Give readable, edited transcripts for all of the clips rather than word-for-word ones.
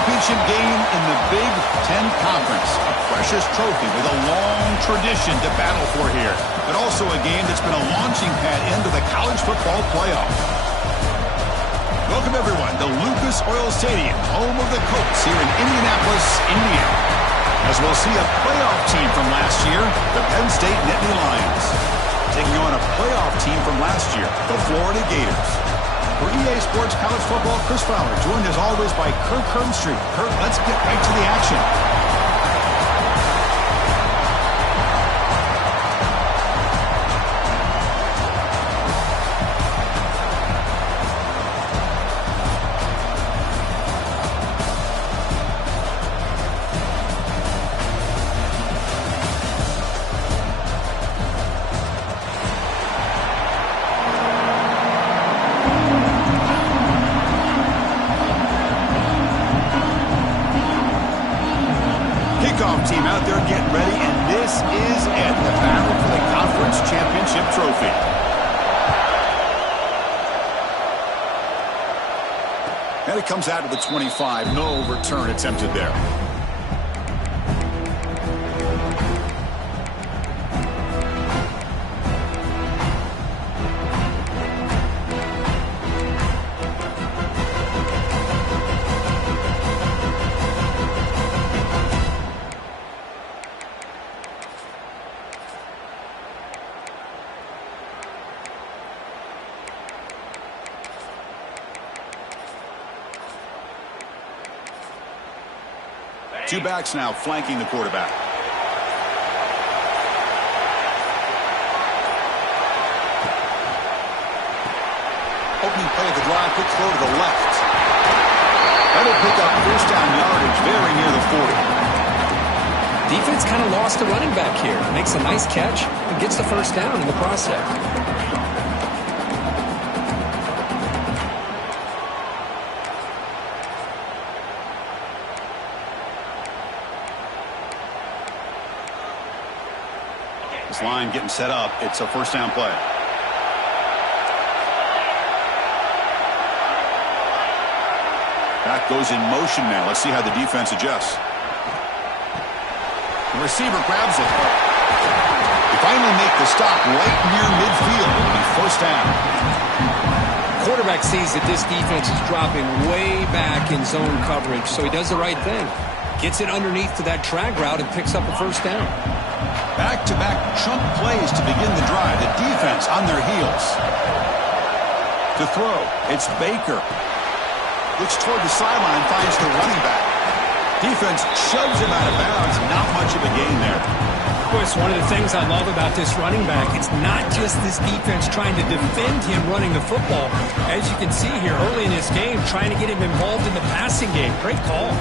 championship game in the Big Ten Conference. A precious trophy with a long tradition to battle for here, but also a game that's been a launching pad into the college football playoff. Welcome, everyone, to Lucas Oil Stadium, home of the Colts here in Indianapolis, Indiana. As we'll see a playoff team from last year, the Penn State Nittany Lions, taking on a playoff team from last year, the Florida Gators. For EA Sports College Football, Chris Fowler, joined as always by Kirk Herbstreit. Kirk, let's get right to the action. Team out there getting ready, and this is it, the battle for the conference championship trophy. And it comes out of the 25. No return attempted there. Two backs now flanking the quarterback. Opening play of the drive, quick throw to the left. That'll pick up first down yardage very near the 40. Defense kind of lost the running back here. Makes a nice catch and gets the first down in the process. This line getting set up. It's a first down play. Back goes in motion now. Let's see how the defense adjusts. The receiver grabs it. They finally make the stop right near midfield. It'll be first down. Quarterback sees that this defense is dropping way back in zone coverage, so he does the right thing. Gets it underneath to that drag route and picks up a first down. Back-to-back chunk plays to begin the drive. The defense on their heels. To throw, it's Baker. Looks toward the sideline, finds the running back. Defense shoves him out of bounds. Not much of a gain there. Chris, one of the things I love about this running back, it's not just this defense trying to defend him running the football. As you can see here early in this game, trying to get him involved in the passing game. Great call.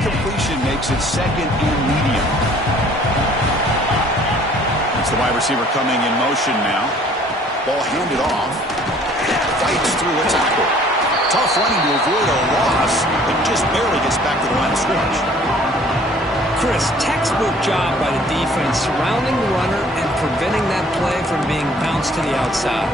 Completion makes it second and medium. It's the wide receiver coming in motion now. Ball handed off. Fights through a tackle. Tough running to avoid a loss, but just barely gets back to the line of scrimmage. Chris, textbook job by the defense surrounding the runner and preventing that play from being bounced to the outside.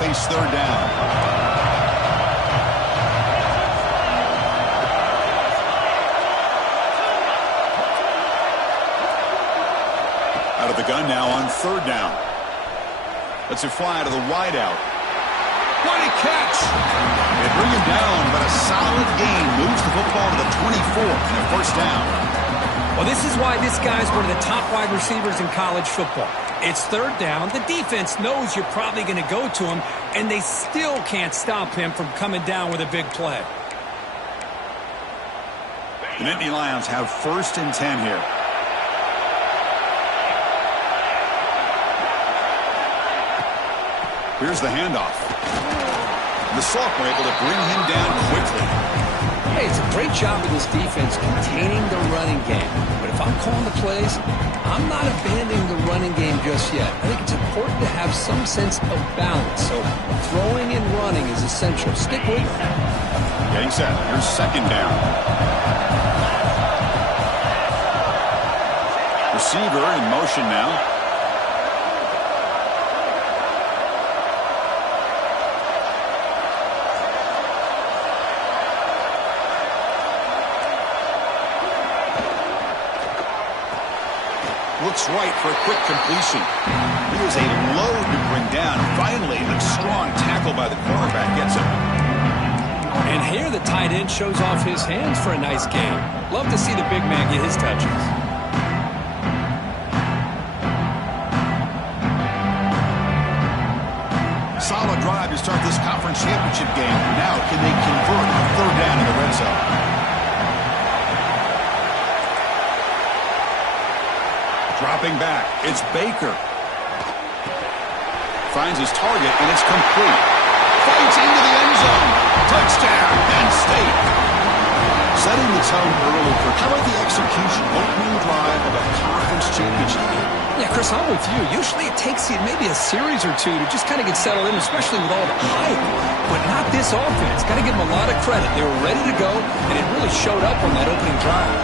Face third down. Out of the gun now on third down. Lets it fly to the wideout. What a catch! They bring him down, but a solid gain moves the football to the 24 and a first down. Well, this is why this guy's one of the top wide receivers in college football. It's third down. The defense knows you're probably going to go to him, and they still can't stop him from coming down with a big play. The Nittany Lions have first and 10 here. Here's the handoff. The sophomore able to bring him down quickly. Hey, it's a great job of this defense containing the running game. But if I'm calling the plays, I'm not abandoning the running game just yet. I think it's important to have some sense of balance. So throwing and running is essential. Stick with it. Getting set. Here's second down. Receiver in motion now. Looks right for a quick completion. He was a load to bring down. Finally, a strong tackle by the quarterback gets him. And here the tight end shows off his hands for a nice gain. Love to see the big man get his touches. Solid drive to start this conference championship game. Now can they convert a third down in the red zone? Dropping back, it's Baker. Finds his target, and it's complete. Fights into the end zone. Touchdown, Penn State. Setting the tone early for how about the execution, opening drive of a conference championship game. Yeah, Chris, I'm with you. Usually it takes you maybe a series or two to just kind of get settled in, especially with all the hype. But not this offense. Got to give them a lot of credit. They were ready to go, and it really showed up on that opening drive.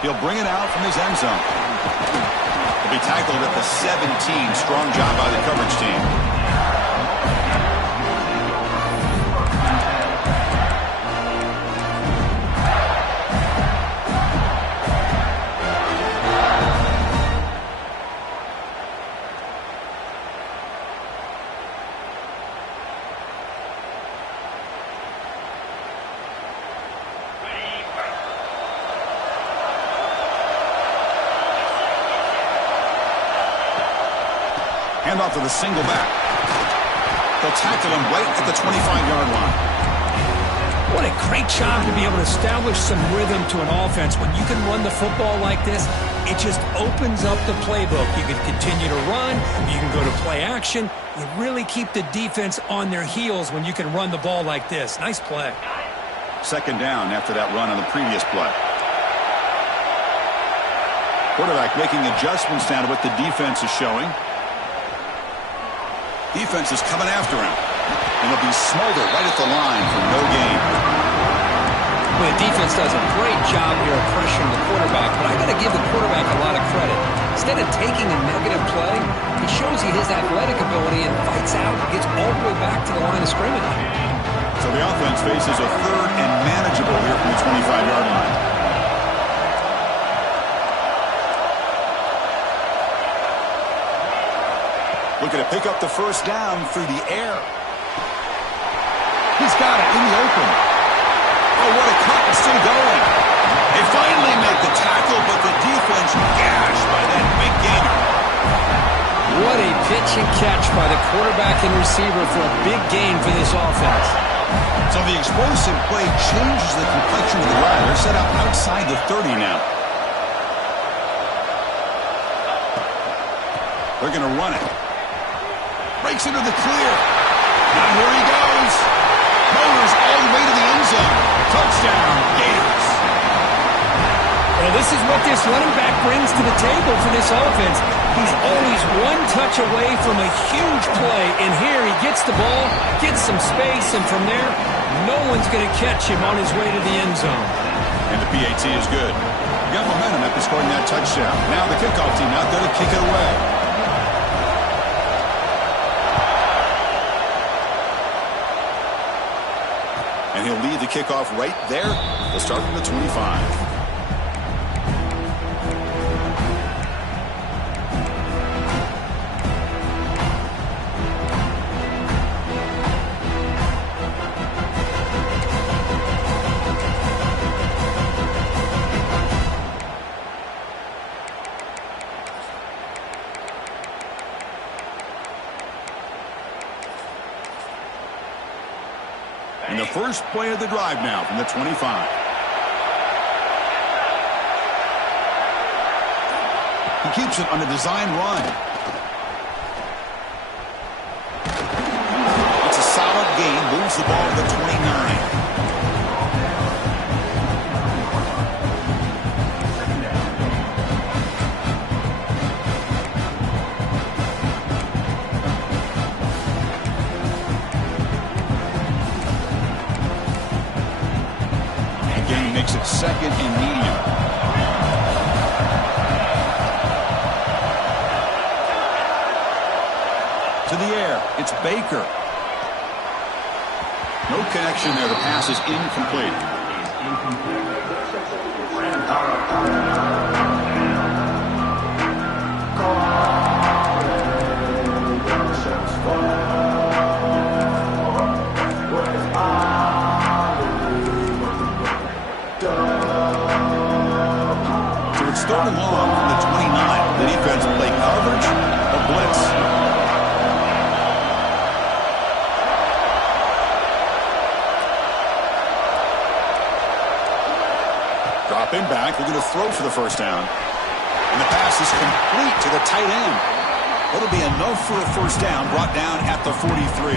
He'll bring it out from his end zone. He'll be tackled at the 17. Strong job by the coverage team. Handoff to the single back. They'll tackle him right at the 25-yard line. What a great job to be able to establish some rhythm to an offense. When you can run the football like this, it just opens up the playbook. You can continue to run. You can go to play action. You really keep the defense on their heels when you can run the ball like this. Nice play. Second down after that run on the previous play. Quarterback making adjustments now to what the defense is showing. Defense is coming after him. And he'll be smothered right at the line for no gain. Well, the defense does a great job here of pressuring the quarterback, but I got to give the quarterback a lot of credit. Instead of taking a negative play, he shows you his athletic ability and fights out and gets all the way back to the line of scrimmage. So the offense faces a third and manageable here from the 25-yard line. Looking to pick up the first down through the air. He's got it in the open. Oh, what a cut, and still going. They finally make the tackle, but the defense gashed by that big gainer. What a pitch and catch by the quarterback and receiver for a big gain for this offense. So the explosive play changes the complexion of the drive. They're set up outside the 30 now. They're going to run it. Breaks into the clear. Now here he goes. Motors all the way to the end zone. Touchdown, Gators. Well, this is what this running back brings to the table for this offense. He's always one touch away from a huge play. And here he gets the ball, gets some space, and from there, no one's going to catch him on his way to the end zone. And the PAT is good. Got momentum after scoring that touchdown. Now the kickoff team out there to kick it away. And he'll lead the kickoff right there. They'll start from the 25. And the first play of the drive now from the 25. He keeps it on the design run. the ball to the 29. Makes it second and medium. To the air, it's Baker. No connection there. The pass is incomplete. Third and long from the 29. The defense play coverage or blitz. Dropping back, looking to throw for the first down. And the pass is complete to the tight end. That'll be enough for a first down, brought down at the 43.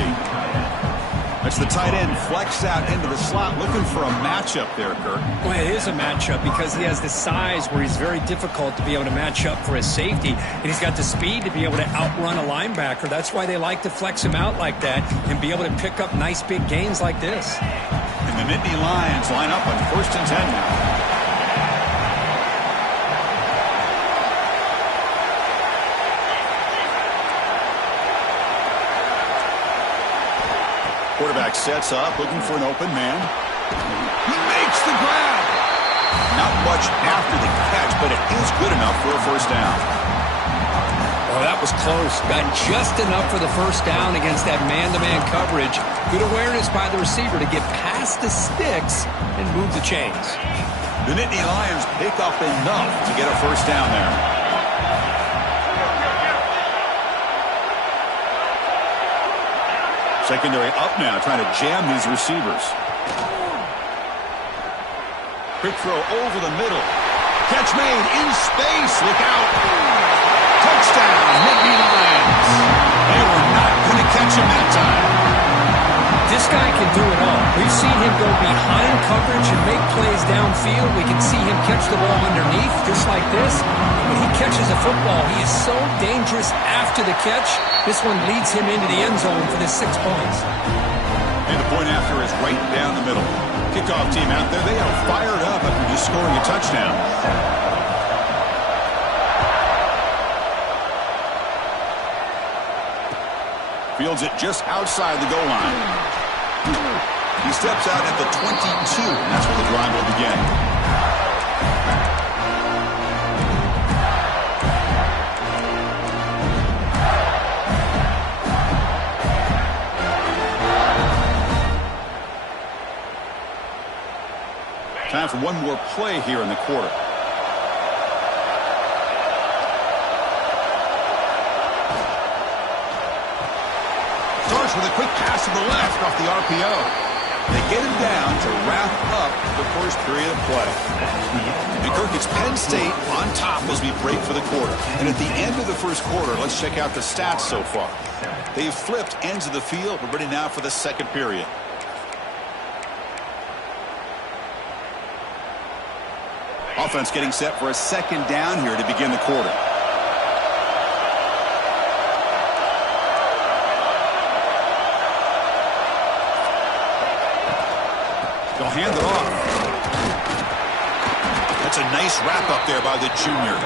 That's the tight end flexed out into the slot, looking for a matchup there, Kirk. Well, it is a matchup because he has the size where he's very difficult to be able to match up for his safety. And he's got the speed to be able to outrun a linebacker. That's why they like to flex him out like that and be able to pick up nice big gains like this. And the Nittany Lions line up on 1st and 10 now. Quarterback sets up, looking for an open man. He makes the grab. Not much after the catch, but it is good enough for a first down. Oh, that was close. Got just enough for the first down against that man-to-man coverage. Good awareness by the receiver to get past the sticks and move the chains. The Nittany Lions pick up enough to get a first down there. Secondary up now, trying to jam these receivers. Quick throw over the middle. Catch made in space. Look out. Touchdown, Nittany Lions. They were not going to catch him that time. This guy can do it all. We've seen him go behind coverage and make plays downfield. We can see him catch the ball underneath, just like this. When he catches a football, he is so dangerous after the catch. This one leads him into the end zone for the 6 points. And the point after is right down the middle. Kickoff team out there, they are fired up after just scoring a touchdown. Fields it just outside the goal line. He steps out at the 22, and that's where the drive will begin. Time for one more play here in the quarter. Starts with a quick pass to the left off the RPO. They get him down to wrap up the first period of play. And Kirk, it's Penn State on top as we break for the quarter. And at the end of the first quarter, let's check out the stats so far. They've flipped ends of the field. We're ready now for the second period. Offense getting set for a second down here to begin the quarter. They'll hand it off. That's a nice wrap up there by the junior.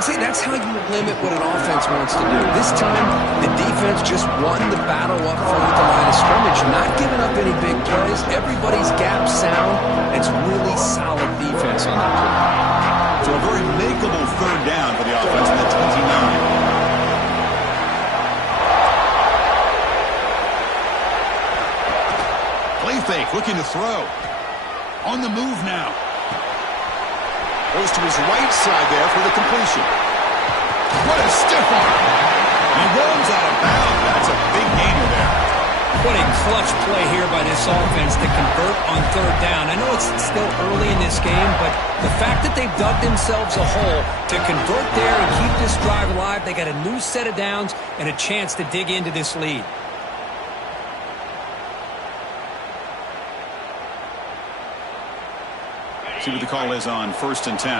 See, that's how you limit what an offense wants to do. This time, the defense just won the battle up front at the line of scrimmage, not giving up any big plays. Everybody's gap sound. It's really solid defense on that play. So a very makeable third down for the offense in the 29. Play fake, looking to throw. On the move now. Goes to his right side there for the completion. What a stiff arm. He rolls out of bounds. That's a big gainer there. What a clutch play here by this offense to convert on third down. I know it's still early in this game, but the fact that they've dug themselves a hole to convert there and keep this drive alive, they got a new set of downs and a chance to dig into this lead. See what the call is on 1st and 10.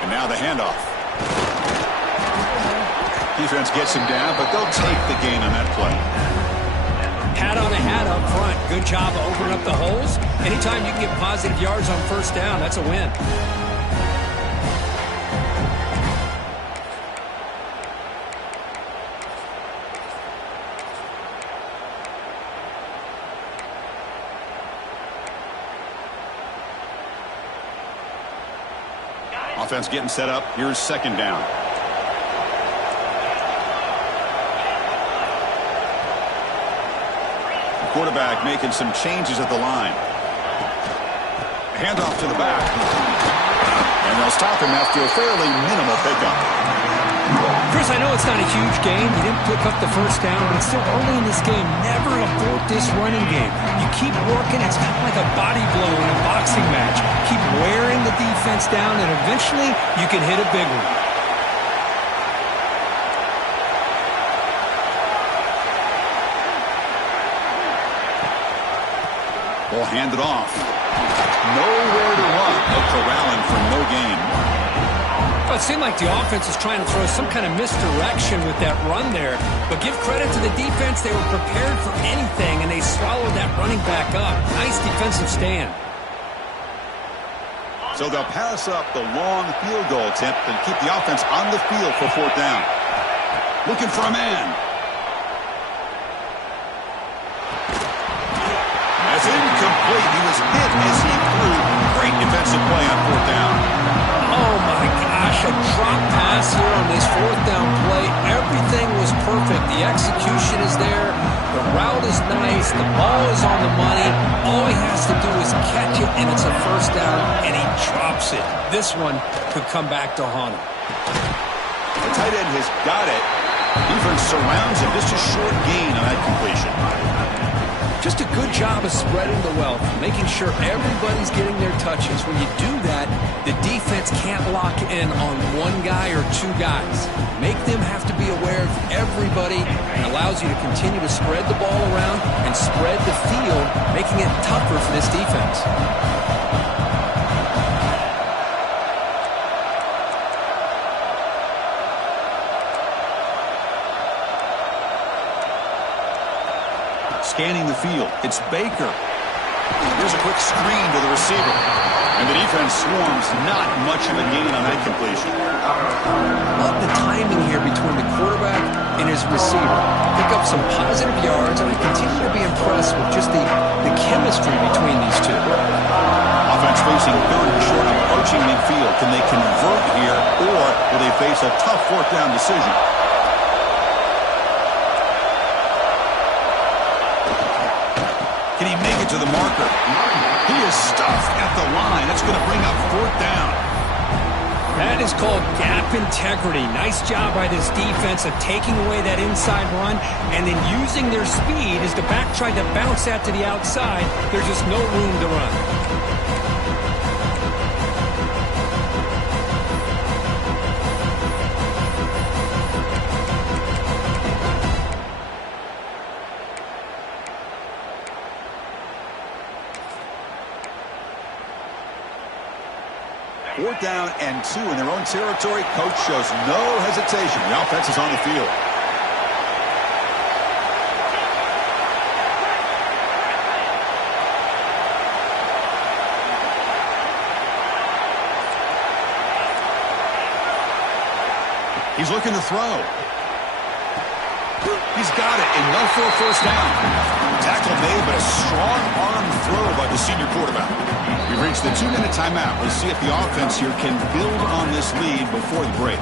And now the handoff. Defense gets him down, but they'll take the gain on that play. Hat on a hat up front. Good job of opening up the holes. Anytime you can get positive yards on 1st down, that's a win. Offense getting set up. Here's 2nd down. Quarterback making some changes at the line. Handoff to the back. And they'll stop him after a fairly minimal pickup. Chris, I know it's not a huge gain. You didn't pick up the 1st down, but it's still early in this game. Never abort this running game. You keep working. It's kind of like a body blow in a boxing match. Keep wearing the defense down, and eventually you can hit a big one. Ball handed off. Nowhere to run. No corralling for no gain. Well, it seemed like the offense was trying to throw some kind of misdirection with that run there. But give credit to the defense. They were prepared for anything, and they swallowed that running back up. Nice defensive stand. So they'll pass up the long field goal attempt and keep the offense on the field for 4th down. Looking for a man. That's incomplete. He was hit as he threw. Great defensive play on 4th down. Oh, my gosh, a drop pass here on this 4th down play. Everything was perfect. The execution is there. The route is nice. The ball is on the money. All he has to do is catch it, and it's a 1st down, and he drops it. This one could come back to haunt him. The tight end has got it. Defense surrounds him. Just a short gain on that completion. Just a good job of spreading the wealth, making sure everybody's getting their touches. When you do that, the defense can't lock in on one guy or 2 guys. Make them have to be aware of everybody, and allows you to continue to spread the ball around and spread the field, making it tougher for this defense. Scanning the field. It's Baker. Here's a quick screen to the receiver. And the defense swarms. Not much of a gain on that completion. Love the timing here between the quarterback and his receiver. Pick up some positive yards, and I continue to be impressed with just the chemistry between these two. Offense facing 3rd and short, approaching midfield. Can they convert here, or will they face a tough 4th down decision? Can he make it to the marker? He is stuffed at the line. That's going to bring up 4th down. That is called gap integrity. Nice job by this defense of taking away that inside run and then using their speed as the back tried to bounce that to the outside. There's just no room to run. Fourth down and 2 in their own territory. Coach shows no hesitation. The offense is on the field. He's looking to throw. He's got it. Enough for a 1st down. Tackle made, but a strong arm throw by the senior quarterback. We've reached the 2-minute timeout. Let's see if the offense here can build on this lead before the break.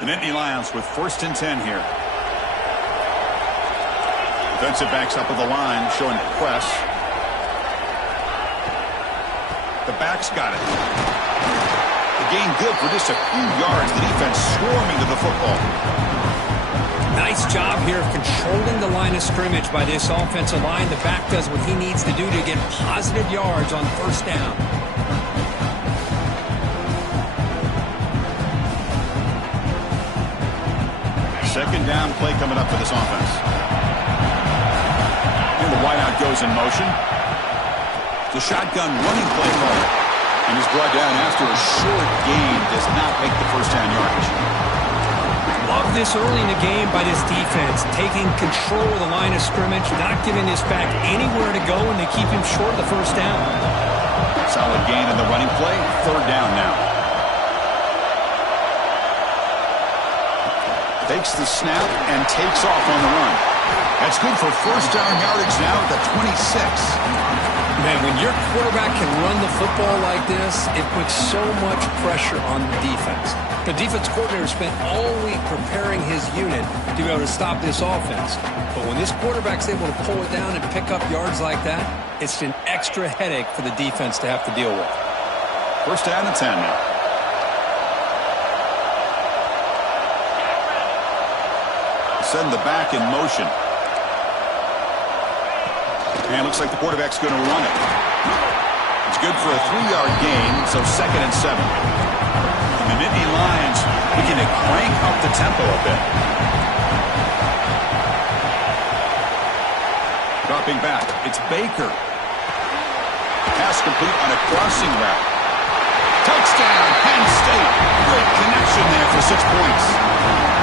The Nittany Lions with 1st and 10 here. Defensive backs up of the line, showing press. The back's got it. The gain good for just a few yards. The defense swarming to the football. Nice job here of controlling the line of scrimmage by this offensive line. The back does what he needs to do to get positive yards on first down. Second down play coming up for this offense. And the wideout goes in motion. The shotgun running play call. And he's brought down after a short gain. Does not make the first down yardage. Love this early in the game by this defense. Taking control of the line of scrimmage. Not giving this back anywhere to go. And they keep him short of the first down. Solid gain in the running play. Third down now. Takes the snap and takes off on the run. That's good for first down yardage now at the 26. Man, when your quarterback can run the football like this, it puts so much pressure on the defense. The defense coordinator spent all week preparing his unit to be able to stop this offense. But when this quarterback's able to pull it down and pick up yards like that, it's an extra headache for the defense to have to deal with. First down and 10 now. Send the back in motion. And looks like the quarterback's going to run it. It's good for a 3-yard gain, so 2nd and 7. And the Nittany Lions begin to crank up the tempo a bit. Dropping back, it's Baker. Pass complete on a crossing route. Touchdown, Penn State. Great connection there for 6 points.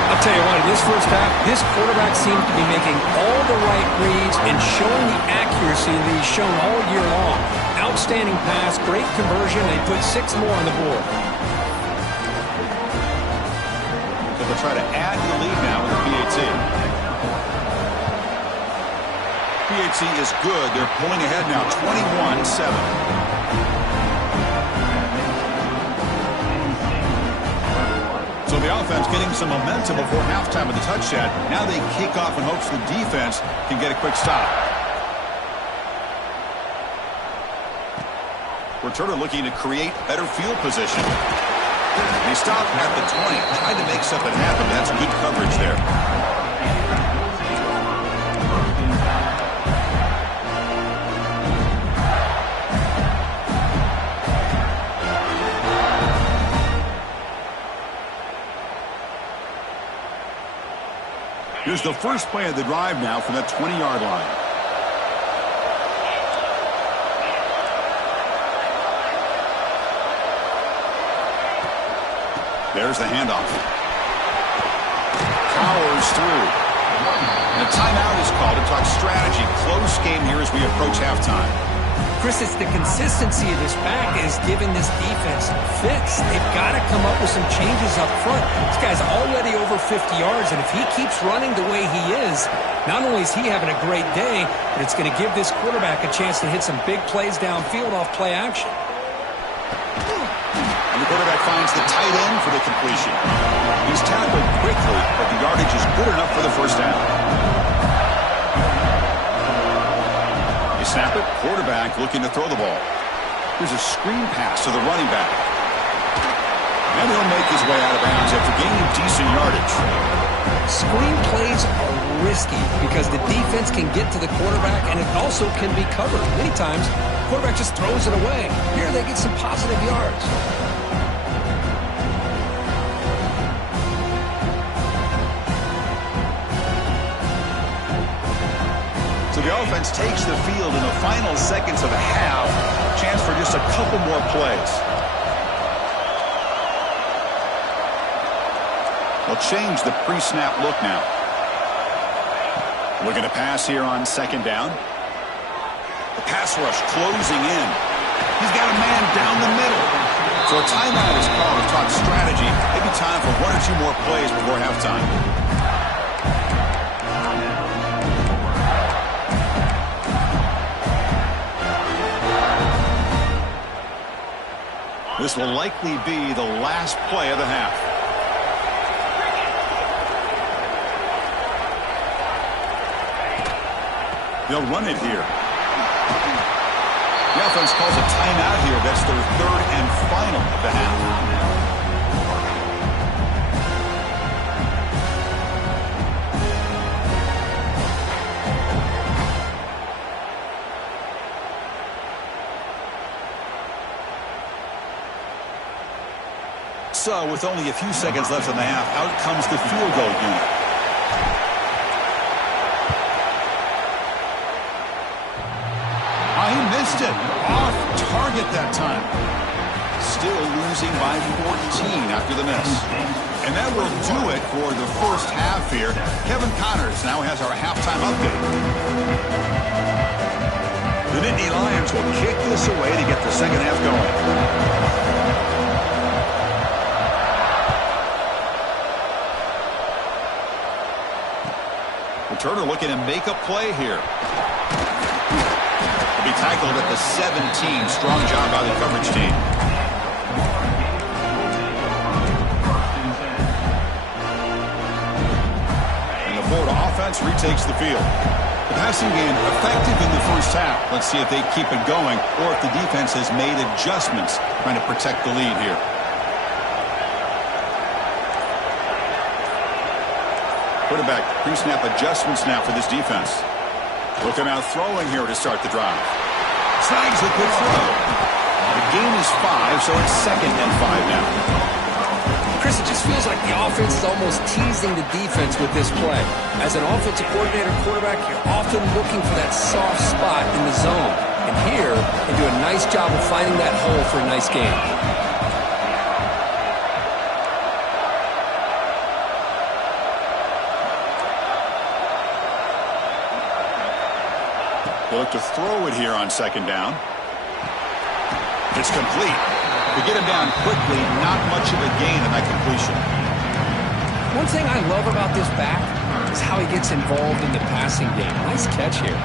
I'll tell you what, in this first half, this quarterback seemed to be making all the right reads and showing the accuracy that he's shown all year long. Outstanding pass, great conversion. They put 6 more on the board. So they'll try to add to the lead now with the PAT. PAT is good. They're pulling ahead now, 21-7. So the offense getting some momentum before halftime with the touchdown. Now they kick off in hopes the defense can get a quick stop. Returner looking to create better field position. They stop at the 20, trying to make something happen. That's good coverage there. Here's the first play of the drive now from that 20-yard line. There's the handoff. Powers through. And a timeout is called to talk strategy. Close game here as we approach halftime. Chris, it's the consistency of this back is giving this defense fits. They've got to come up with some changes up front. This guy's already over 50 yards, and if he keeps running the way he is, not only is he having a great day, but it's going to give this quarterback a chance to hit some big plays downfield off play action. And the quarterback finds the tight end for the completion. He's tackled quickly, but the yardage is good enough for the first down. They snap it. Quarterback looking to throw the ball. Here's a screen pass to the running back. And he'll make his way out of bounds after gaining decent yardage. Screen plays are risky because the defense can get to the quarterback, and it also can be covered. Many times, the quarterback just throws it away. Here they get some positive yards. So the offense takes the field in the final seconds of a half. Chance for just a couple more plays. They'll change the pre-snap look now. Looking to pass here on second down. The pass rush closing in. He's got a man down the middle. So a timeout is called to talk strategy. Maybe time for 1 or 2 more plays before halftime. This will likely be the last play of the half. They'll run it here. The offense calls a timeout here. That's their third and final of the half. So with only a few seconds left in the half, out comes the field goal unit. He missed it. Off target that time. Still losing by 14 after the miss. And that will do it for the first half here. Kevin Connors now has our halftime update. The Nittany Lions will kick this away to get the second half going. Returner looking to make a play here. Will be tackled at the 17. Strong job by the coverage team. And the Florida offense retakes the field. The passing game effective in the first half. Let's see if they keep it going or if the defense has made adjustments trying to protect the lead here. Quarterback pre-snap adjustments now for this defense. Looking out throwing here to start the drive. Snags a good throw. The game is 5, so it's 2nd and 5 now. Chris, it just feels like the offense is almost teasing the defense with this play. As an offensive coordinator, quarterback, you're often looking for that soft spot in the zone. And here, they do a nice job of finding that hole for a nice game. They look to throw it here on 2nd down. It's complete. To get him down quickly, not much of a gain in that completion. One thing I love about this back is how he gets involved in the passing game. Nice catch here.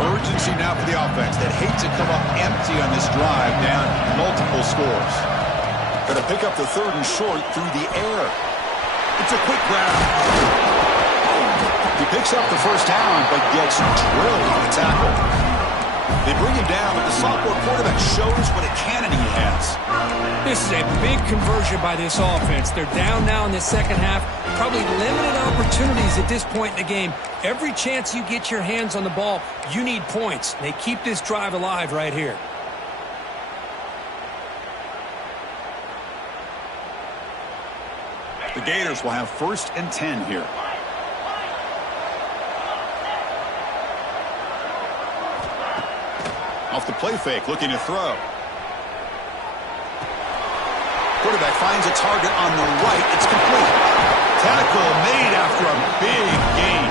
Urgency now for the offense that hate to come up empty on this drive, down multiple scores. Going to pick up the 3rd and short through the air. It's a quick grab. He picks up the first down, but gets drilled on the tackle. They bring him down, but the sophomore quarterback shows what a cannon he has. This is a big conversion by this offense. They're down now in the second half. Probably limited opportunities at this point in the game. Every chance you get your hands on the ball, you need points. They keep this drive alive right here. The Gators will have 1st and 10 here. Off the play fake, looking to throw. Quarterback finds a target on the right. It's complete. Tackle made after a big gain.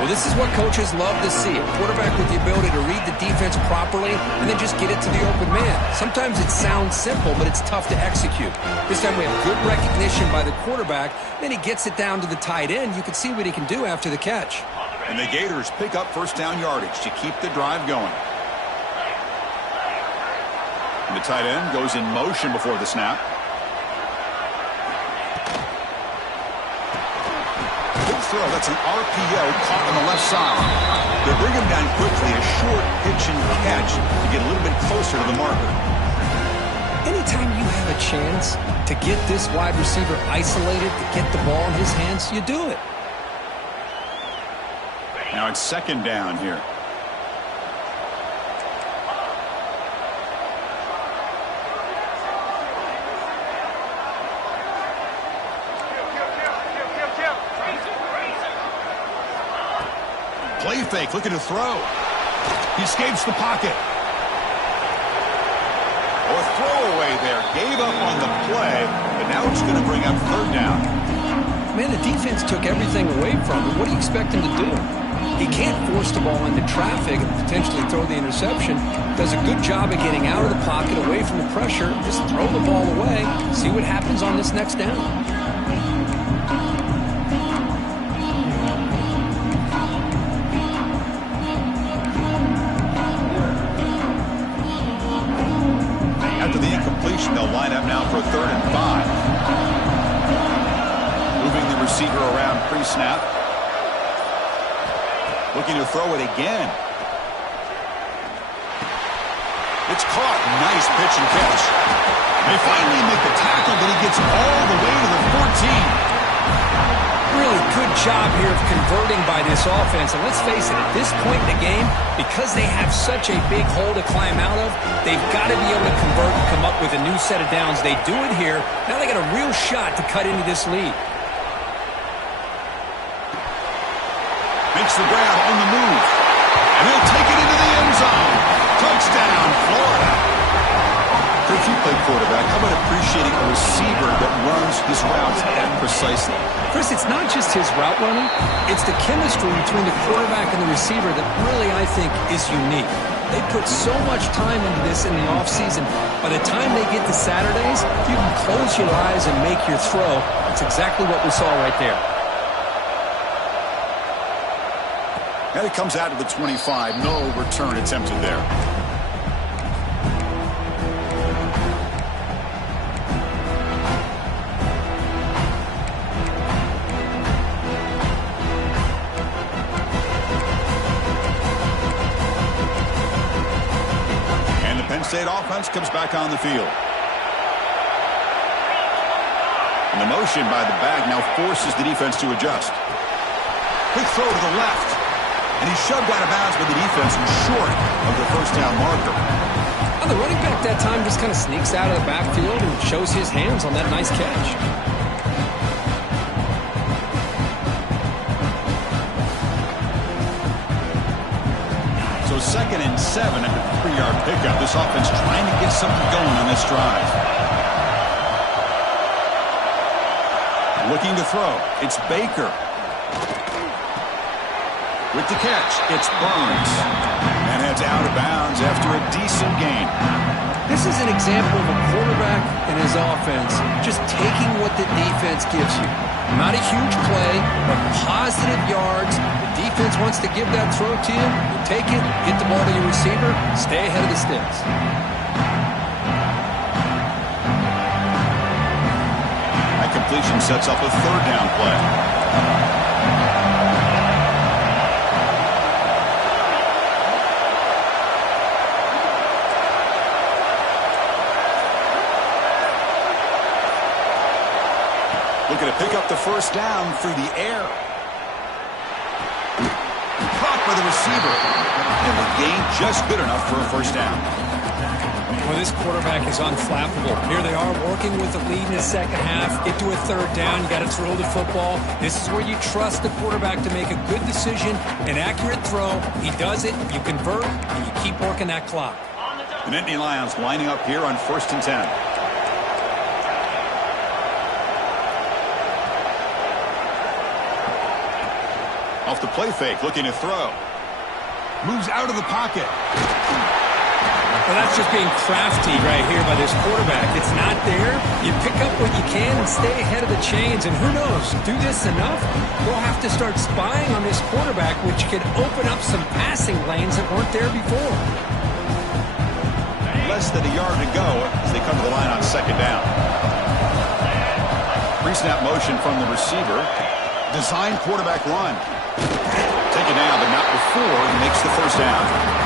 Well, this is what coaches love to see. A quarterback with the ability to read the defense properly and then just get it to the open man. Sometimes it sounds simple, but it's tough to execute. This time we have good recognition by the quarterback. Then he gets it down to the tight end. You can see what he can do after the catch. And the Gators pick up 1st down yardage to keep the drive going. And the tight end goes in motion before the snap. Good throw. That's an RPO caught on the left side. They bring him down quickly. A short pitch and catch to get a little bit closer to the marker. Anytime you have a chance to get this wide receiver isolated, to get the ball in his hands, you do it. Now it's 2nd down here. Play fake, looking to throw. He escapes the pocket. Or throwaway there. Gave up on the play, but now it's going to bring up 3rd down. Man, the defense took everything away from him. What do you expect him to do? He can't force the ball into traffic and potentially throw the interception. Does a good job of getting out of the pocket, away from the pressure. Just throw the ball away. See what happens on this next down. After the incompletion, they'll line up now for a 3rd and 5. Moving the receiver around pre-snap. Looking to throw it again. It's caught. Nice pitch and catch. They finally make the tackle, but he gets all the way to the 14. really good job here of converting by this offense. And let's face it, at this point in the game, because they have such a big hole to climb out of, they've got to be able to convert and come up with a new set of downs. They do it here. Now they got a real shot to cut into this lead. Makes the grab on the move. And he'll take it into the end zone. Touchdown, Florida. If you play quarterback, how about appreciating a receiver that runs his routes that precisely? Chris, it's not just his route running. It's the chemistry between the quarterback and the receiver that really, I think, is unique. They put so much time into this in the offseason. By the time they get to Saturdays, if you can close your eyes and make your throw, that's exactly what we saw right there. And it comes out to the 25. No return attempted there. And the Penn State offense comes back on the field. And the motion by the back now forces the defense to adjust. Quick throw to the left. And he's shoved out of bounds with the defense short of the first down marker. Well, the running back that time just kind of sneaks out of the backfield and shows his hands on that nice catch. So 2nd and 7 at the 3-yard pickup. This offense trying to get something going on this drive. Looking to throw. It's Baker. With the catch, it's Burns. And heads out of bounds after a decent gain. This is an example of a quarterback and his offense just taking what the defense gives you. Not a huge play, but positive yards. The defense wants to give that throw to you. You take it, get the ball to your receiver, stay ahead of the sticks. That completion sets up a 3rd down play. Looking to pick up the first down through the air. Caught by the receiver. And the gain just good enough for a first down. Well, this quarterback is unflappable. Here they are working with the lead in the second half. Get to a 3rd down. You got to throw the football. This is where you trust the quarterback to make a good decision, an accurate throw. He does it, you convert, and you keep working that clock. The Nittany Lions lining up here on 1st and 10. Off the play fake, looking to throw. Moves out of the pocket. Well, that's just being crafty right here by this quarterback. It's not there. You pick up what you can and stay ahead of the chains. And who knows, do this enough, we'll have to start spying on this quarterback, which could open up some passing lanes that weren't there before. Less than a yard to go as they come to the line on 2nd down. Pre-snap motion from the receiver. Design quarterback run. Taken down, but not before he makes the first down.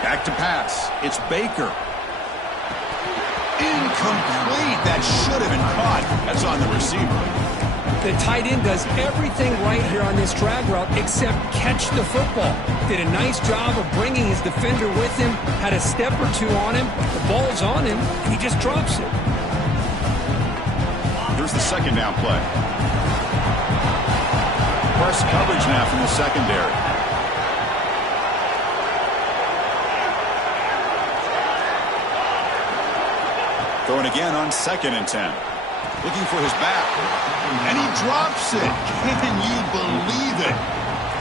Back to pass. It's Baker. Incomplete. That should have been caught. That's on the receiver. The tight end does everything right here on this drag route except catch the football. Did a nice job of bringing his defender with him. Had a step or two on him. The ball's on him, and he just drops it. Here's the 2nd down play. Press coverage now from the secondary. Throwing again on 2nd and 10. Looking for his back. And he drops it. Can you believe it?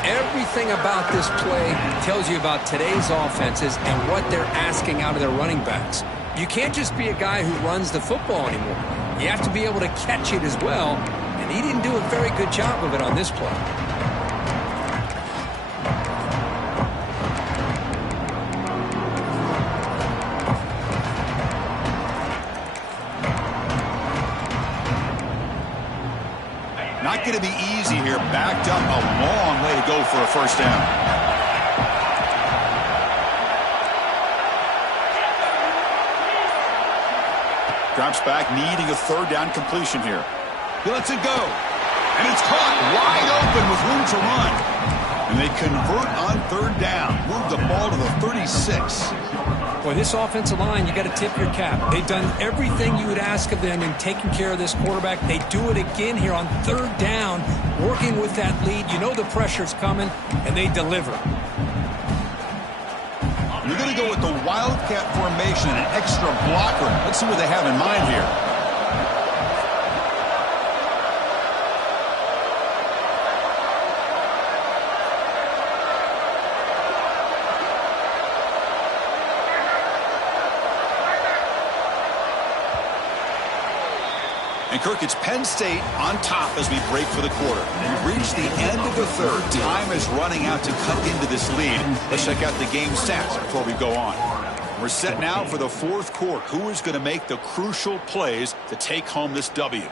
Everything about this play tells you about today's offenses and what they're asking out of their running backs. You can't just be a guy who runs the football anymore. You have to be able to catch it as well, and he didn't do a very good job of it on this play. Not going to be easy here. Backed up a long way to go for a first down. Drops back, needing a third down completion here. He lets it go. And it's caught wide open with room to run. And they convert on third down. Move the ball to the 36. Boy, this offensive line, you got to tip your cap. They've done everything you would ask of them in taking care of this quarterback. They do it again here on third down, working with that lead. You know the pressure's coming, and they deliver. You're going to go with the Wildcat formation and an extra blocker. Let's see what they have in mind here. And Kirk, it's Penn State on top as we break for the quarter. We've reached the end of the third. Time is running out to cut into this lead. Let's check out the game stats before we go on. We're set now for the fourth quarter. Who is going to make the crucial plays to take home this W?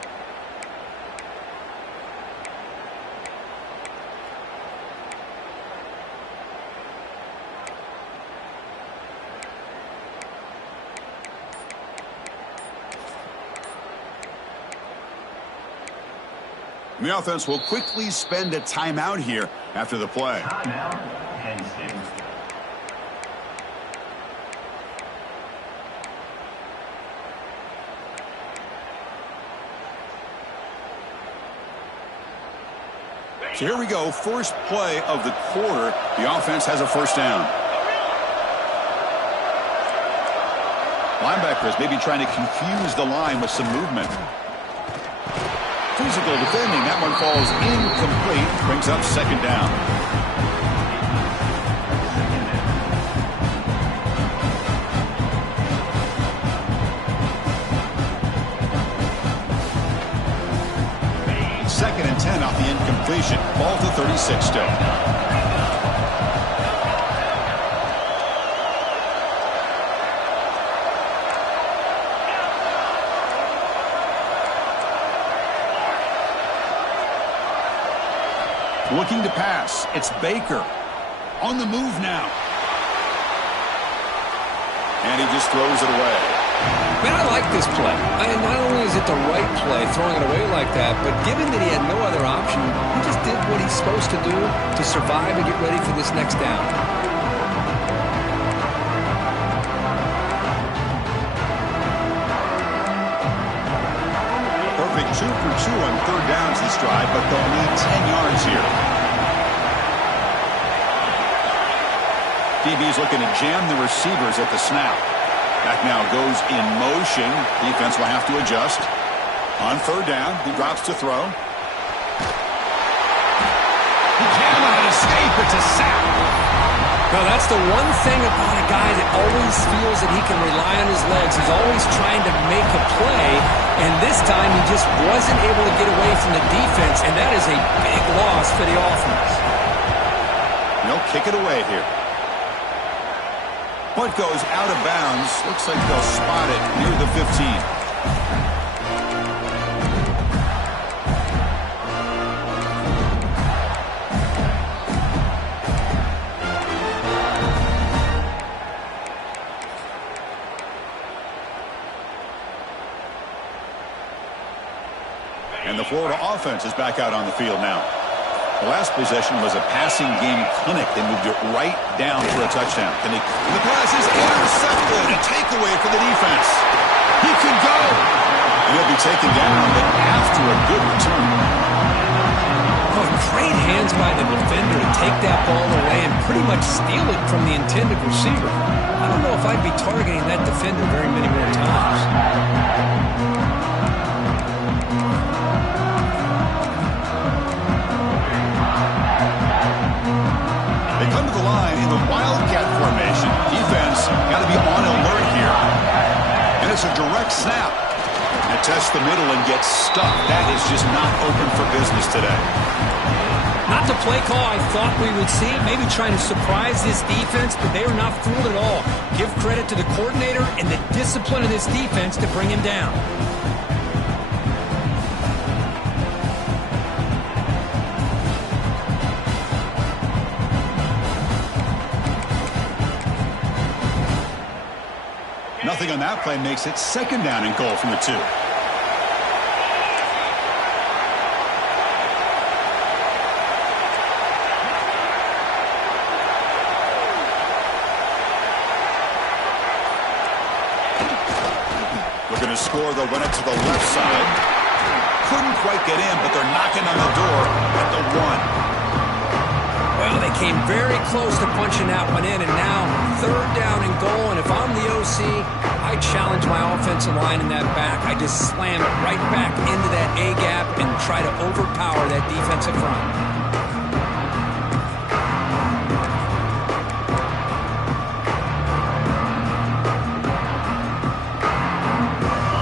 The offense will quickly spend a timeout here after the play. Penn State. So here we go. First play of the quarter. The offense has a first down. Linebackers maybe trying to confuse the line with some movement. Physical defending. That one falls incomplete. Brings up second down. Second and 10 off the incompletion. Ball to 36 still. Looking to pass. It's Baker. On the move now. And he just throws it away. Man, I like this play. Not only is it the right play, throwing it away like that, but given that he had no other option, he just did what he's supposed to do to survive and get ready for this next down. Perfect 2 for 2 on third downs this drive, but they'll need 10 yards here. DB's looking to jam the receivers at the snap. Back now goes in motion. Defense will have to adjust. On third down, he drops to throw. He cannot escape. It's a sack. No, that's the one thing about a guy that always feels that he can rely on his legs. He's always trying to make a play, and this time he just wasn't able to get away from the defense, and that is a big loss for the offense. They'll kick it away here. Punt goes out of bounds. Looks like they'll spot it near the 15. And the Florida offense is back out on the field now. The last possession was a passing game clinic. They moved it right down for a touchdown. And the pass is intercepted. A takeaway for the defense. He can go. And he'll be taken down, but after a good return. Oh, great hands by the defender to take that ball away and pretty much steal it from the intended receiver. I don't know if I'd be targeting that defender very many more times. They come to the line in the Wildcat formation. Defense got to be on alert here. And it's a direct snap. And Test the middle and get stuck. That is just not open for business today. Not the play call I thought we would see. Maybe trying to surprise this defense, but they were not fooled at all. Give credit to the coordinator and the discipline of this defense to bring him down. Nothing on that play makes it second down and goal from the 2. Looking to score, they'll run it to the left side. Couldn't quite get in, but they're knocking on the door at the 1. Well, they came very close to punching that one in, and now third down and goal. And if I'm the OC, I challenge my offensive line in that back. I just slam it right back into that A-gap and try to overpower that defensive front.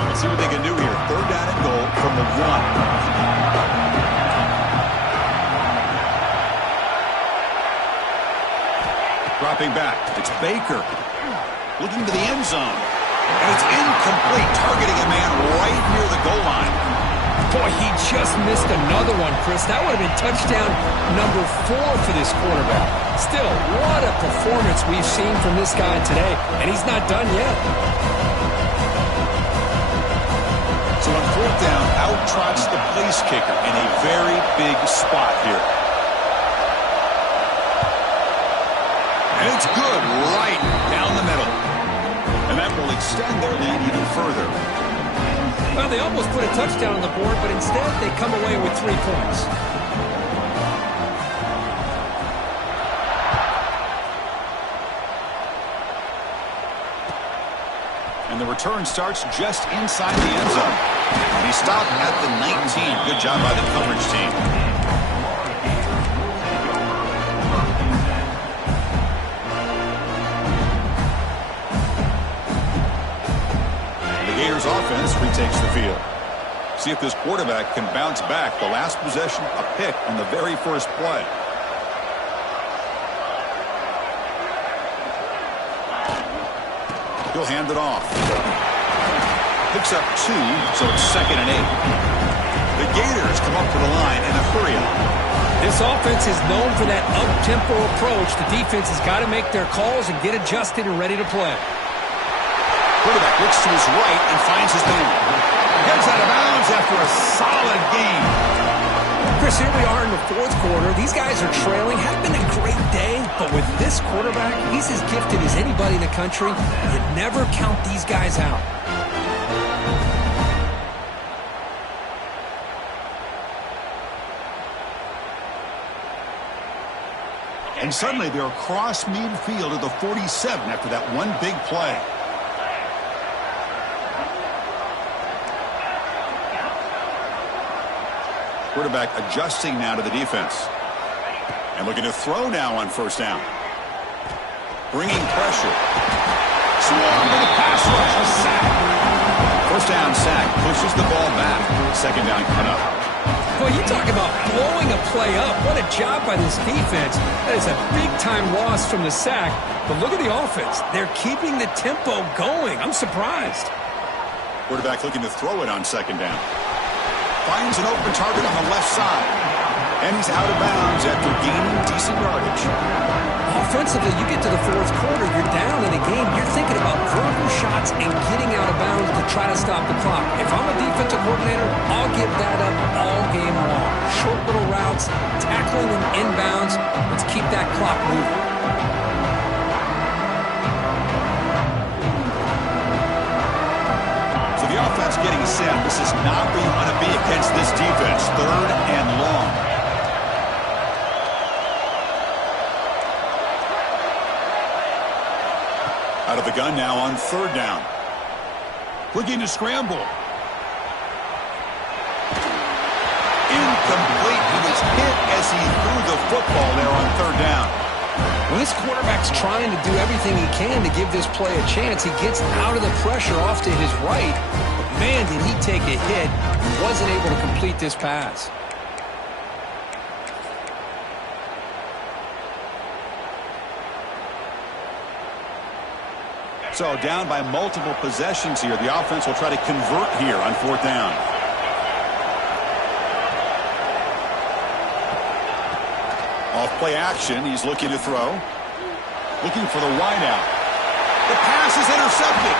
Let's see what they can do here. Third down and goal from the 1. Dropping back, it's Baker. Looking to the end zone. And it's incomplete, targeting a man right near the goal line. Boy, he just missed another one, Chris. That would have been touchdown number 4 for this quarterback. Still, what a performance we've seen from this guy today, and he's not done yet. So on fourth down, out trots the place kicker in a very big spot here. And it's good right down the middle. And that will extend their lead even further. Well, they almost put a touchdown on the board, but instead they come away with 3 points. And the return starts just inside the end zone. And he stopped at the 19. Good job by the coverage team. Offense retakes the field. See if this quarterback can bounce back. The last possession, a pick on the very first play. He'll hand it off. Picks up 2, so it's 2nd and 8. The Gators come up to the line in a hurry up. This offense is known for that up-tempo approach. The defense has got to make their calls and get adjusted and ready to play. Quarterback looks to his right and finds his man. Gets out of bounds after a solid game. Chris, here we are in the 4th quarter. These guys are trailing. Hadn't been a great day, but with this quarterback, he's as gifted as anybody in the country. You never count these guys out. And suddenly they're across midfield at the 47 after that one big play. Quarterback adjusting now to the defense. And looking to throw now on first down. Bringing pressure. Swarm to the pass rush. A sack. First down sack. Pushes the ball back. Second down coming up. Boy, you talk about blowing a play up. What a job by this defense. That is a big-time loss from the sack. But look at the offense. They're keeping the tempo going. I'm surprised. Quarterback looking to throw it on second down. Finds an open target on the left side. And he's out of bounds after gaining decent yardage. Offensively, you get to the 4th quarter, you're down in a game. You're thinking about vertical shots and getting out of bounds to try to stop the clock. If I'm a defensive coordinator, I'll give that up all game long. Short little routes, tackling them inbounds. Let's keep that clock moving. The offense getting set. This is not where you want to be against this defense. 3rd and long. Out of the gun now on 3rd down. Looking to scramble. Incomplete. He was hit as he threw the football there on 3rd down. Well, this quarterback's trying to do everything he can to give this play a chance. He gets out of the pressure off to his right. man, did he take a hit and wasn't able to complete this pass. So down by multiple possessions here. The offense will try to convert here on 4th down. Off play action. He's looking to throw. Looking for the wideout. The pass is intercepted.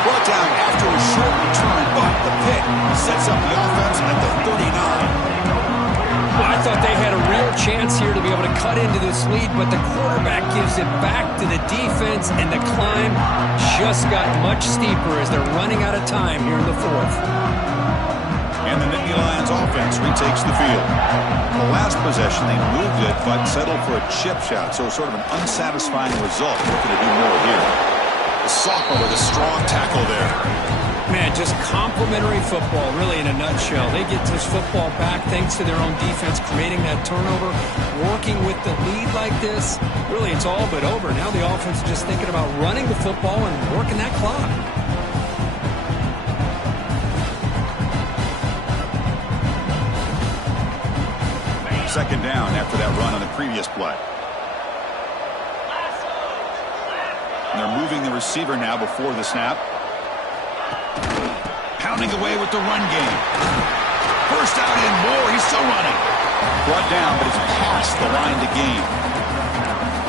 Brought down after a short return, but the pick sets up the offense at the 39. Well, I thought they had a real chance here to be able to cut into this lead, but the quarterback gives it back to the defense, and the climb just got much steeper as they're running out of time here in the 4th. And the Nittany Lions offense retakes the field. The last possession, they moved it, but settled for a chip shot, so sort of an unsatisfying result. Looking to do more here. The sophomore with a strong tackle there. Man, just complimentary football, really, in a nutshell. They get this football back thanks to their own defense, creating that turnover, working with the lead like this. Really, it's all but over. Now the offense is just thinking about running the football and working that clock. Second down after that run on the previous play. And they're moving the receiver now before the snap. Pounding away with the run game. First out and more. He's still running. Brought down, but it's past the line to gain.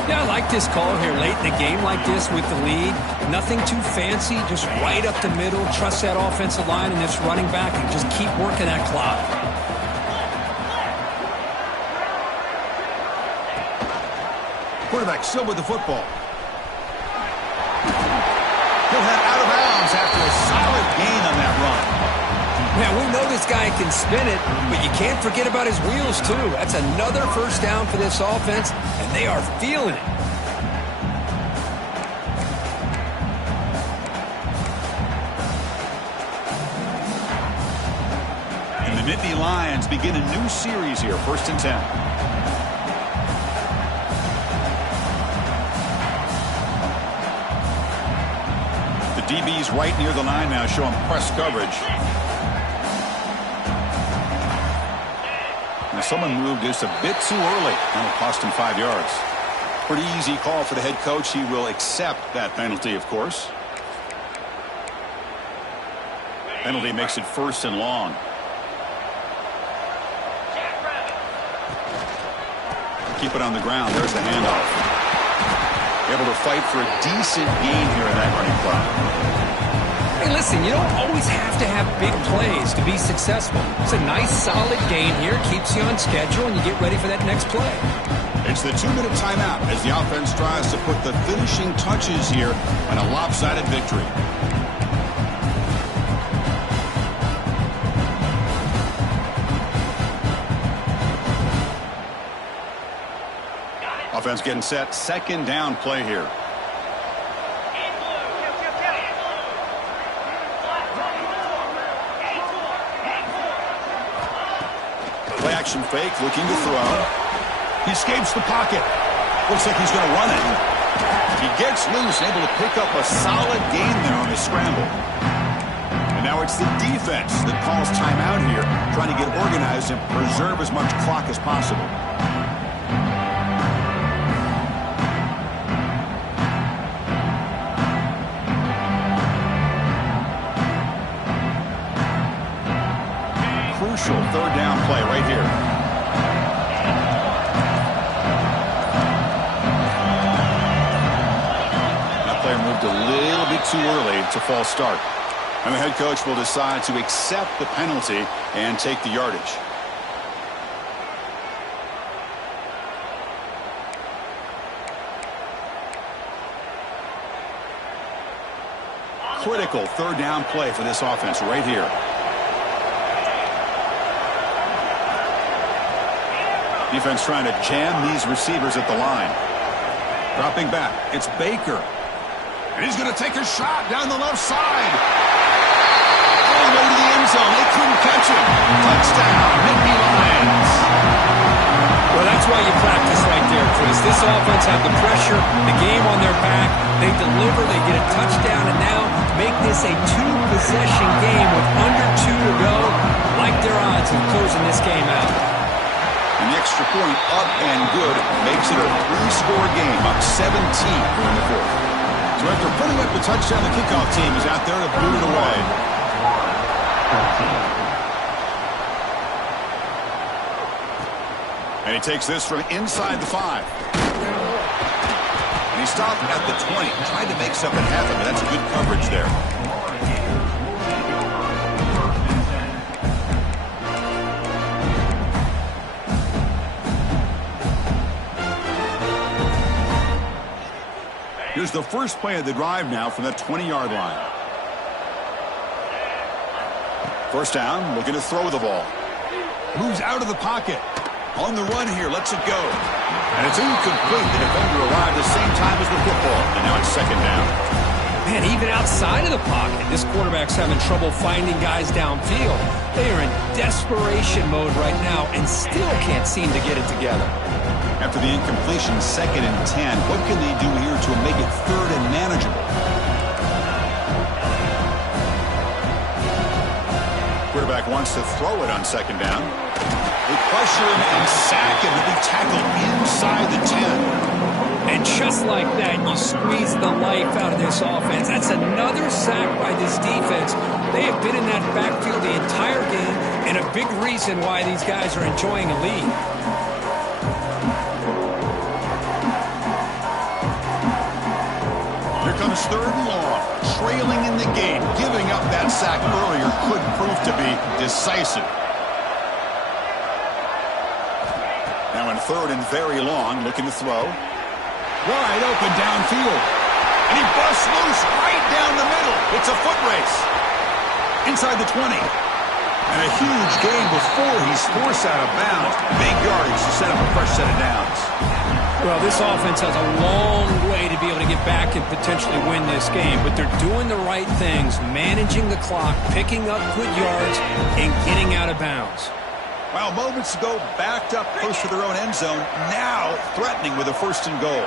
Yeah, I like this call here late in the game like this with the lead. Nothing too fancy, just right up the middle. Trust that offensive line and this running back and just keep working that clock. Quarterback still with the football. He'll head out of bounds after a solid gain on that run. Man, we know this guy can spin it, but you can't forget about his wheels, too. That's another first down for this offense, and they are feeling it. And the Nittany Lions begin a new series here, 1st and 10. DB's right near the line now, showing press coverage. Now someone moved just a bit too early. That'll cost him 5 yards. Pretty easy call for the head coach. He will accept that penalty, of course. Penalty makes it 1st and long. Keep it on the ground. There's the handoff. Able to fight for a decent gain here in that running play. Hey, listen, you don't always have to have big plays to be successful. It's a nice, solid gain here. Keeps you on schedule, and you get ready for that next play. It's the 2-minute timeout as the offense tries to put the finishing touches here on a lopsided victory. Offense getting set. 2nd down play here. Play action fake, looking to throw. He escapes the pocket. Looks like he's going to run it. He gets loose, able to pick up a solid gain there on the scramble. And now it's the defense that calls timeout here, trying to get organized and preserve as much clock as possible. Crucial 3rd down play right here. That player moved a little bit too early. It's a false start. And the head coach will decide to accept the penalty and take the yardage. Critical 3rd down play for this offense right here. Defense trying to jam these receivers at the line. Dropping back. It's Baker. And he's going to take a shot down the left side. All the way to the end zone. They couldn't catch him. Touchdown, Nittany Lions. Well, that's why you practice right there, Chris. Travis. This offense had the pressure, the game on their back. They deliver, they get a touchdown, and now make this a two-possession game with under 2 to go. Like their odds of closing this game out. An extra point up and good makes it a 3-score game, up 17 in the fourth. So after putting up the touchdown, the kickoff team is out there to boot it away. And he takes this from inside the 5. And he stopped at the 20. Tried to make something happen, but that's good coverage there. Here's the first play of the drive now from the 20-yard line. First down, looking to throw the ball. Moves out of the pocket. On the run here, lets it go. And it's incomplete. The defender arrived the same time as the football. And now it's second down. Man, even outside of the pocket, this quarterback's having trouble finding guys downfield. They are in desperation mode right now and still can't seem to get it together. After the incompletion, 2nd and 10. What can they do here to make it 3rd and manageable? Quarterback wants to throw it on 2nd down. They pressure him and sack him to be tackled inside the 10. And just like that, you squeeze the life out of this offense. That's another sack by this defense. They have been in that backfield the entire game, and a big reason why these guys are enjoying a lead. Here comes 3rd and long. Trailing in the game. Giving up that sack earlier could prove to be decisive. Now in 3rd and very long, looking to throw. Wide open downfield. And he busts loose right down the middle. It's a foot race. Inside the 20. And a huge gain before he's forced out of bounds. Big yardage to set up a fresh set of downs. Well, this offense has a long way to be able to get back and potentially win this game, but they're doing the right things, managing the clock, picking up good yards, and getting out of bounds. Well, moments ago, backed up close to their own end zone, now threatening with a 1st and goal.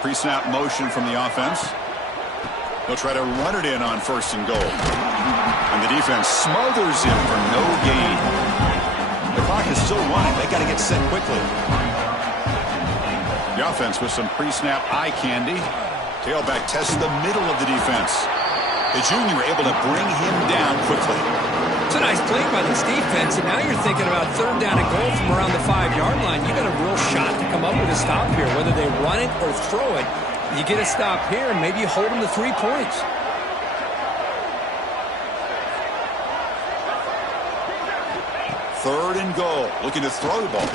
Pre-snap motion from the offense. They'll try to run it in on 1st and goal. And the defense smothers him for no gain. The clock is still running. They got to get set quickly. The offense with some pre-snap eye candy. Tailback tests the middle of the defense. The junior able to bring him down quickly. It's a nice play by this defense, and now you're thinking about 3rd down and goal from around the 5-yard line. You got a real shot to come up with a stop here, whether they run it or throw it. You get a stop here, and maybe you hold them to 3 points. Third and goal. Looking to throw the ball.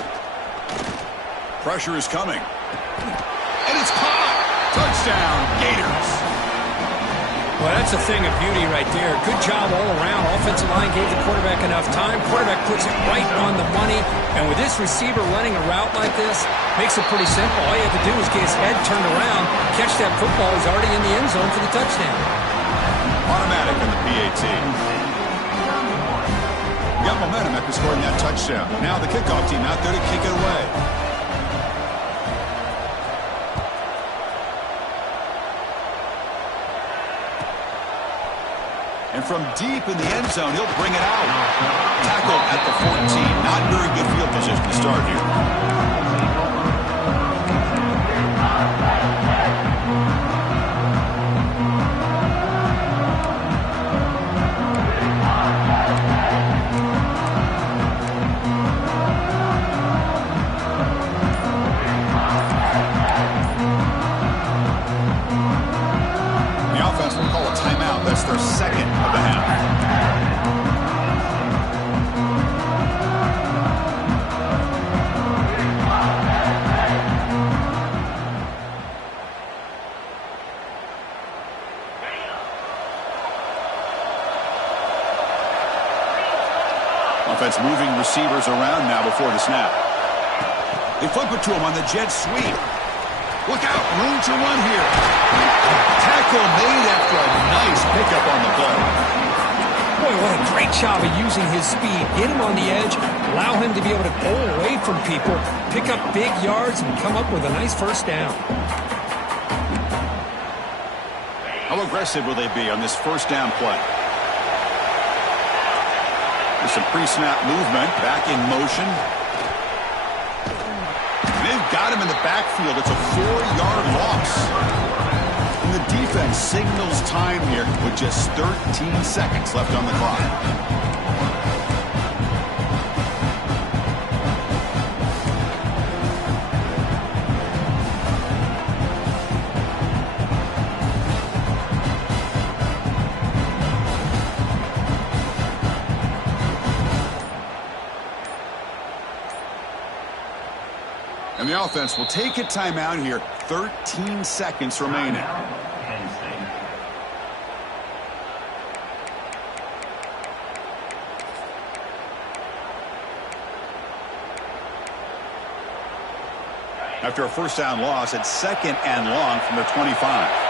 Pressure is coming. And it's caught. Touchdown, Gators. Well, that's a thing of beauty right there. Good job all around. Offensive line gave the quarterback enough time. Quarterback puts it right on the money. And with this receiver running a route like this, makes it pretty simple. All you have to do is get his head turned around, catch that football. He's already in the end zone for the touchdown. Automatic in the PAT. Got momentum after scoring that touchdown. Now the kickoff team out there to kick it away. And from deep in the end zone, he'll bring it out. Tackle at the 14. Not very good field position to start here. The offense will call a timeout. That's their second of the half. Offense moving receivers around now before the snap. They flip it to him on the jet sweep. Look out, room to run here. Tackle made after a nice pickup on the play. great job of using his speed. Get him on the edge, allow him to be able to go away from people, pick up big yards, and come up with a nice first down. How aggressive will they be on this first down play? There's some pre-snap movement, back in motion. And they've got him in the backfield. It's a 4-yard loss. And the defense signals time here with just 13 seconds left on the clock. And the offense will take a timeout here. 13 seconds remaining. Penn State. After a first down loss, it's 2nd and long from the 25.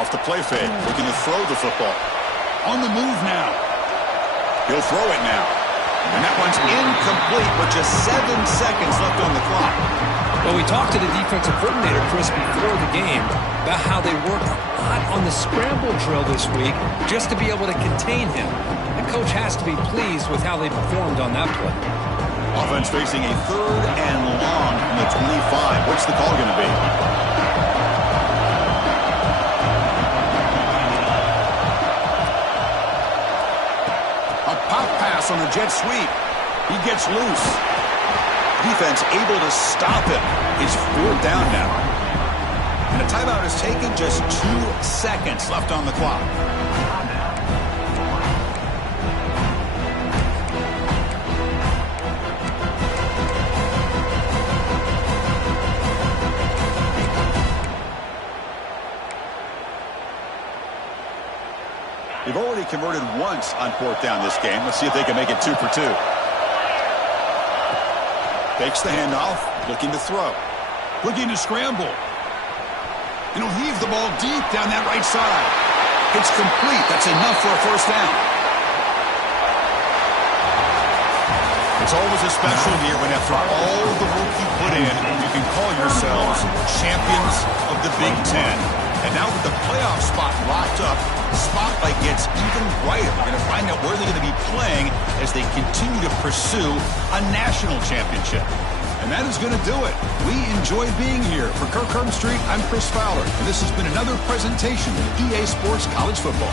Off the play fake, looking to throw the football. On the move now. He'll throw it now. And that one's incomplete with just 7 seconds left on the clock. Well, we talked to the defensive coordinator, Chris, before the game about how they worked a lot on the scramble drill this week just to be able to contain him. The coach has to be pleased with how they performed on that play. Offense facing a 3rd and long from the 25. What's the call going to be? On the jet sweep. He gets loose. Defense able to stop him. It's 4th down now. And a timeout is taken. Just 2 seconds left on the clock. They've already converted once on 4th down this game. Let's see if they can make it 2 for 2. Takes the handoff, looking to throw. Looking to scramble. And he'll heave the ball deep down that right side. It's complete. That's enough for a first down. It's always a special year when after all the work you put in, you can call yourselves champions of the Big Ten. And now with the playoff spot locked up, the spotlight gets even brighter. We're going to find out where they're going to be playing as they continue to pursue a national championship. And that is going to do it. We enjoy being here. For Kirk Street, I'm Chris Fowler. And this has been another presentation of EA Sports College Football.